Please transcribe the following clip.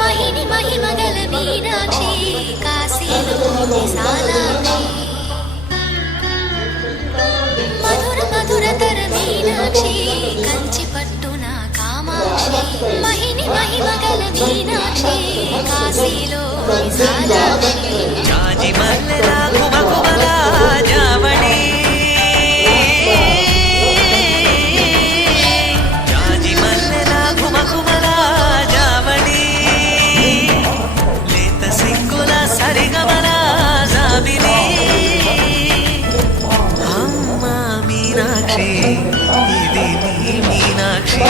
మహిని మహిమగల మీనాక్షి కాశీలో విశాలాక్షి మధుర మధురతర మీనాక్షి కంచి పట్టున కామాక్షి మహిని మహిమగల మీనాక్షి కాశీలో విశాలాక్షి జాజి మల్లెల కుమకుమల జావళి జాజి మల్లెల కుమకుమల జావళి లేత సింగుల సరిగమల జాబిలి అమ్మ మీనాక్షి ఇది నీ మీనాక్షి